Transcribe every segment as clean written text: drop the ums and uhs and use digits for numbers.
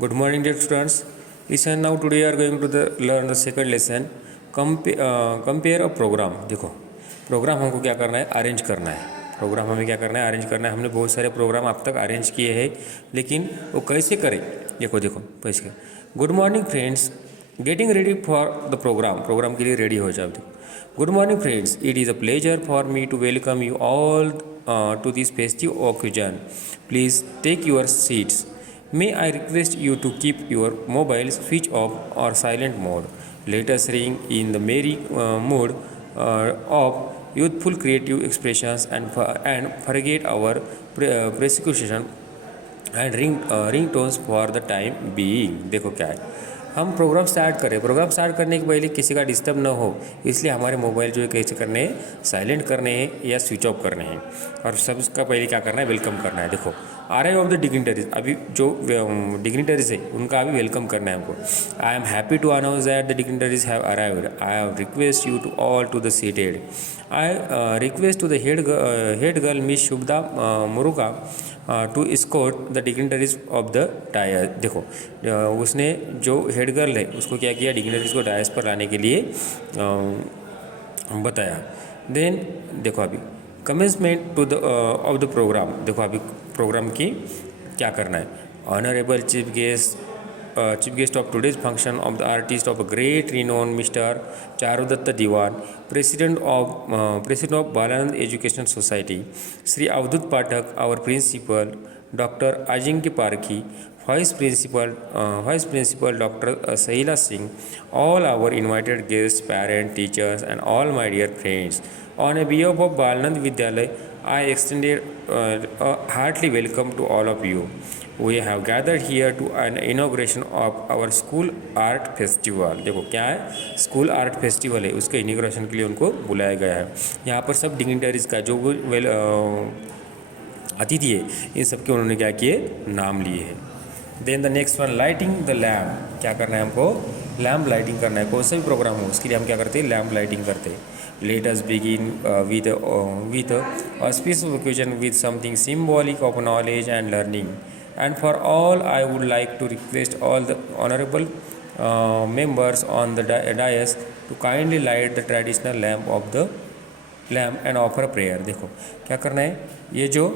Good morning, dear students. Listen now. Today we are going to learn the second lesson. Compare a program. देखो प्रोग्राम हमको क्या करना है, अरेंज करना है. प्रोग्राम हमें क्या करना है, अरेंज करना है. हमने बहुत सारे प्रोग्राम अब तक अरेंज किए हैं, लेकिन वो कैसे करें. देखो देखो कैसे. Good morning friends, getting ready for the programme के लिए रेडी हो जाओ. Good morning friends, it is a pleasure for me to welcome you all to this festive occasion. Please take your seats. May I request you to keep your mobiles switch off or silent mode. Let us ring in the merry mood of youthful creative expressions and forget our persecution and ringtones for the time being. देखो क्या है, हम programme start करें. Programme start करने के पहले किसी का डिस्टर्ब ना हो, इसलिए हमारे मोबाइल जो है कैसे करने हैं, साइलेंट करने हैं या स्विच ऑफ करने हैं. और सबका पहले क्या करना है, वेलकम करना है. देखो अराइव ऑफ द डिग्निटरीज, अभी जो डिग्निटरीज है उनका अभी वेलकम करना है हमको. I am happy to announce that the dignitaries have arrived. I have request you to all to the seated. I request to the head girl miss Shubhada Muruga to escort the dignitaries of the dais. देखो उसने जो head girl है उसको क्या किया, डिग्निटरीज को डायस पर लाने के लिए बताया. देन देखो अभी commencement to the of the programme. देखो अभी प्रोग्राम की क्या करना है. Honourable chief guest of today's function of the artist of a great renown mister Charudatt Diwan, president of Balanand education society, Shri Avdhoot Pathak our principal, doctor Ajinkya Parkhi, vice principal doctor Sahila Singh, all our invited guests, parents, teachers, and all my dear friends. On behalf of Balanand Vidyalaya, I extended a heartily welcome to all of you. We have gathered here to an inauguration of our school art festival. देखो क्या है, school art festival है, उसके इनॉग्रेशन के लिए उनको बुलाया गया है. यहाँ पर सब डिग्निटरीज का जो अतिथि है, इन सब के उन्होंने क्या किए, नाम लिए हैं. Then the next one, lighting the lamp. क्या करना है हमको, लैम्प लाइटिंग करना है. कौन सा भी प्रोग्राम हो उसके लिए हम क्या करते हैं, लैम्प लाइटिंग करते हैं. Let us begin with auspicious occasion with something symbolic of knowledge and learning. And for all, I would like to request all the honorable members on the dais to kindly light the traditional lamp and offer a prayer. देखो क्या करना है, ये जो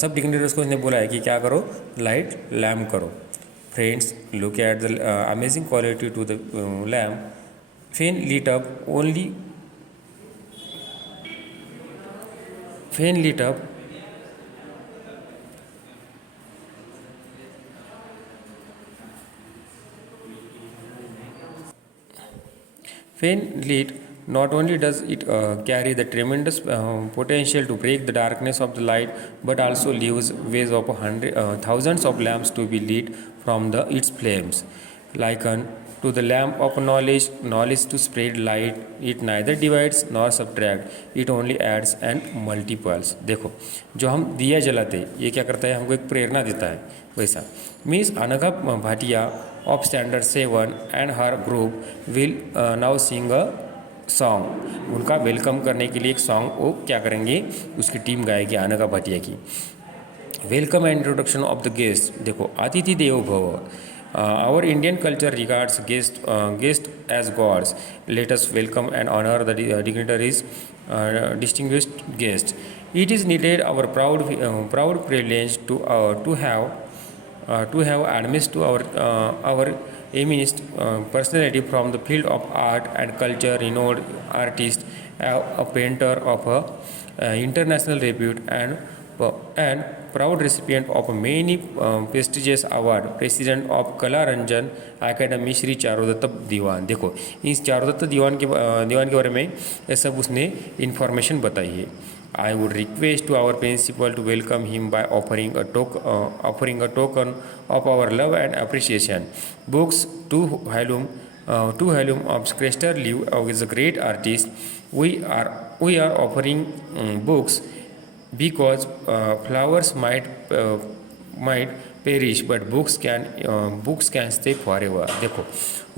सब डिग्निटरीज को इसने बोला है कि क्या करो, लाइट लैम्प करो. Friends, look at the amazing quality to the lamp. Fan lit up only fan lit up fan lit. Not only does it carry the tremendous potential to break the darkness of the light, but also leaves ways of thousands of lamps to be lit from its flames. Likened to the lamp of knowledge to spread light, it neither divides nor subtracts, it only adds and multiples. देखो जो हम दिया जलाते, ये क्या करता है, हमको एक प्रेरणा देता है. वैसा miss Anagha Bhatia of standard 7 and her group will now sing a song. उनका वेलकम करने के लिए एक सॉन्ग वो क्या करेंगे, उसकी टीम गाएगी अनघा भाटिया की. Welcome and introduction of the guest. देखो अतिथि देवो भव. Our Indian culture regards guest as gods. Let us welcome and honor the dignitaries, distinguished guests. It is needed our proud privilege to have admits to our eminent personality from the field of art and culture, renowned artist, a painter of international repute, and proud recipient of many prestigious award, president of Kala Ranjan Academy Shri चारुदत्त दीवान. देखो इस चारुदत्त दीवान के बारे में ये सब उसने इन्फॉर्मेशन बताई है. I would request to our principal to welcome him by offering a token of our love and appreciation. Books, two volume of Crester Liu is a great artist. We are offering books because flowers might perish, but books can stay forever. देखो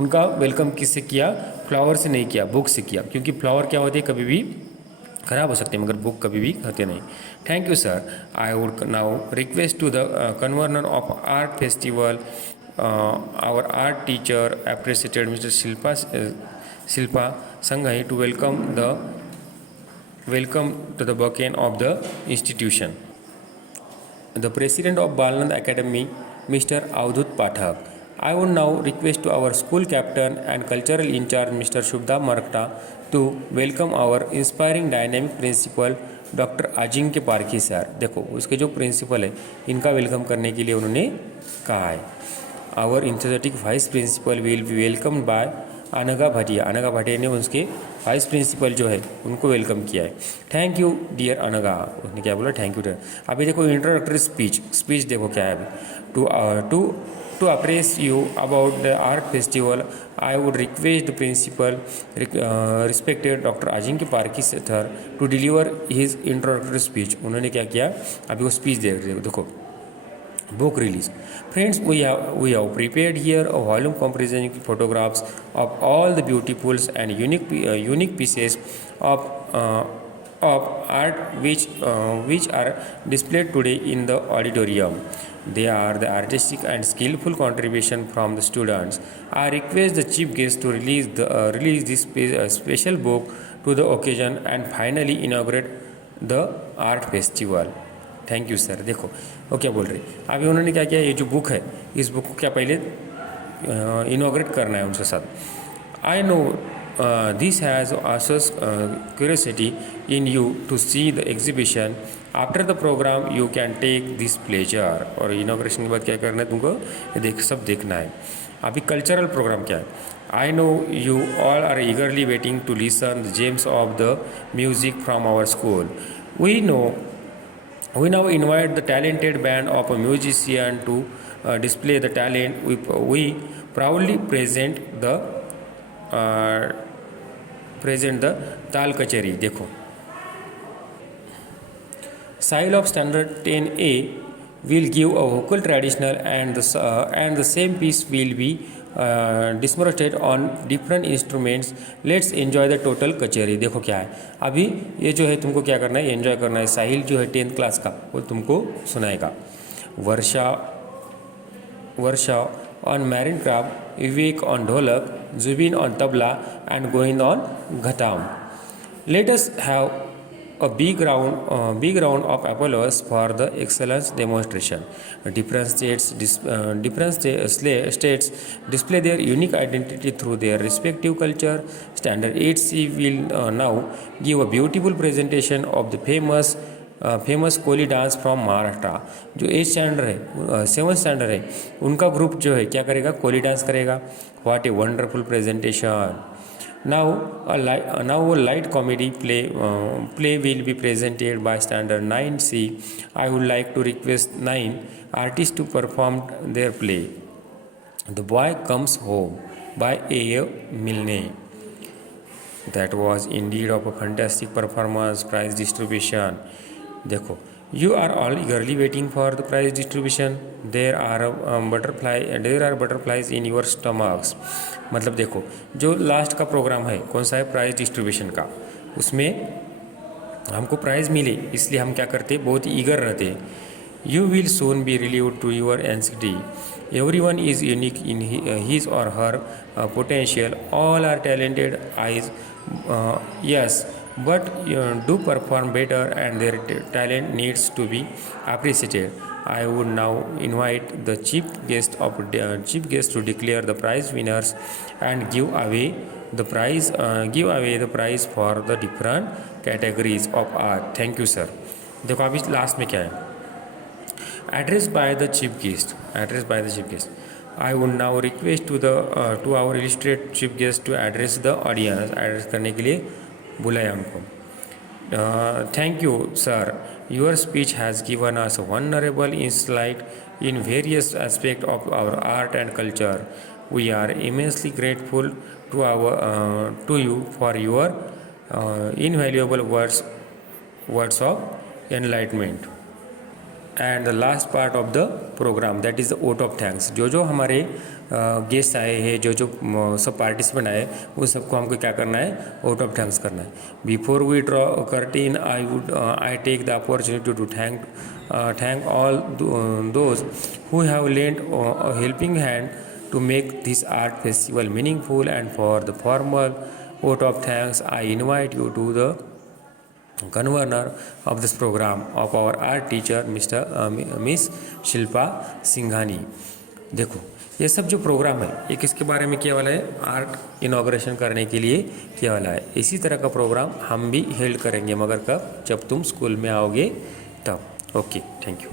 उनका वेलकम किससे किया, फ्लावर से नहीं किया, बुक से किया. क्योंकि फ्लावर क्या होते हैं, कभी भी खराब हो सकते हैं मगर बुक कभी भी होते नहीं. Thank you sir. I would now request to the convener of art festival, our art teacher appreciated Mr. Shilpa Sanghai to welcome to the bucking of the institution. The president of Balnand Academy, Mr. Avdut Pathak. I would now request to our school captain and cultural in charge, Mr. Shubhda Marakta, to welcome our inspiring dynamic principal, doctor Ajinkya Parkhi सर. देखो उसके जो प्रिंसिपल है इनका वेलकम करने के लिए उन्होंने कहा है. Our energetic vice principal will be welcomed by Anagha Bhatia. अनगा भाटिया ने उसके वाइस प्रिंसिपल जो है उनको वेलकम किया है. थैंक यू डियर अनगा. उसने क्या बोला? Thank you dear. अभी देखो इंट्रोडक्टरी स्पीच देखो क्या है अभी. To apprise you about the art festival I would request the principal respected doctor Ajinkya Parkhi sir to deliver his introductory speech. उन्होंने क्या किया? अभी वो स्पीच देखो. Book release. Friends, we have prepared here a volume comprising photographs of all the beautiful and unique pieces of art which are displayed today in the auditorium. They are the artistic and skillful contribution from the students. I request the chief guest to release this special book to the occasion and finally inaugurate the art festival. Thank you sir. देखो वो क्या बोल रहे. अभी उन्होंने क्या किया? ये जो बुक है इस बुक को क्या पहले इनॉग्रेट करना है उनके साथ. आई नो दिस हैज़ आसस curiosity in you to see the exhibition. After the programme you can take this pleasure. और इनॉग्रेशन के बाद क्या करना है तुमको? सब देखना है. अभी कल्चरल प्रोग्राम क्या है? I know you all are eagerly waiting to listen the gems of the music from our school. We now invite the talented band of a musician to display the talent. We proudly present the Tal Kachari. देखो Sahil of standard 10A will give a vocal traditional and the same piece will be demonstrated on different instruments. Let's enjoy the total kacheri. देखो क्या है अभी ये जो है तुमको क्या करना है? एन्जॉय करना है. साहिल जो है 10th क्लास का वो तुमको सुनाएगा. Varsha on marine craft, Vivek on dholak, Zubin on tabla and Govind on ghatam. Let us have a big round of applause for the excellence demonstration. Different states display their unique identity through their respective culture. Standard 8C will now give a beautiful presentation of the famous Koli dance from Maharashtra. जो 8th standard है 7th standard है उनका ग्रुप जो है क्या करेगा? कोली डांस करेगा. What a wonderful presentation. Now a light comedy play will be presented by Standard 9C. I would like to request 9 artists to perform their play. The Boy Comes Home by A. Milne. That was indeed of a fantastic performance. Prize distribution. देखो you are all eagerly waiting for the prize distribution. There are butterflies in your stomachs. मतलब देखो जो लास्ट का प्रोग्राम है कौन सा है? Prize distribution का. उसमें हमको प्राइज़ मिले इसलिए हम क्या करते? बहुत ईगर रहते. You will soon be relieved to your anxiety. Everyone is unique in his or her potential. All are talented eyes. Yes, but do perform better and their talent needs to be appreciated. I would now invite the chief guest to declare the prize winners and give away the prize for the different categories of art. Thank you sir. देखो अभी लास्ट में क्या है? Addressed by the chief guest. I would now request to our illustrious chief guest to address the audience. Address करने के लिए बुलाया उनको. Thank you, sir. Your speech has given us a wonderful insight in various aspects of our art and culture. We are immensely grateful to you for your invaluable words of enlightenment. And the last part of the programme that is the vote of thanks. जो जो हमारे गेस्ट आए हैं, जो जो सब पार्टिसिपेंट आए, उन सबको हमको क्या करना है, वोट ऑफ थैंक्स करना है। Before we draw curtain I take the opportunity to thank all those who have lent a helping hand to make this art festival meaningful, and for the formal vote of thanks I invite you to the convener of this program of our art teacher miss Shilpa सिंघानी। देखो ये सब जो प्रोग्राम है ये किसके बारे में किया वाला है, आर्ट इनॉग्रेशन करने के लिए किया वाला है। इसी तरह का प्रोग्राम हम भी हेल्ड करेंगे, मगर कब, जब तुम स्कूल में आओगे तब। Okay, thank you.